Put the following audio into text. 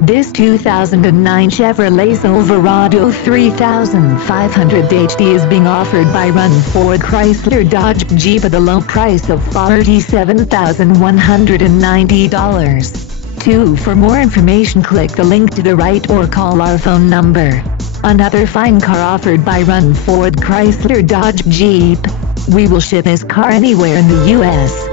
This 2009 Chevrolet Silverado 3500 HD is being offered by Run Ford Chrysler Dodge Jeep at a low price of $47,190. For more information, click the link to the right or call our phone number. Another fine car offered by Run Ford Chrysler Dodge Jeep. We will ship this car anywhere in the U.S.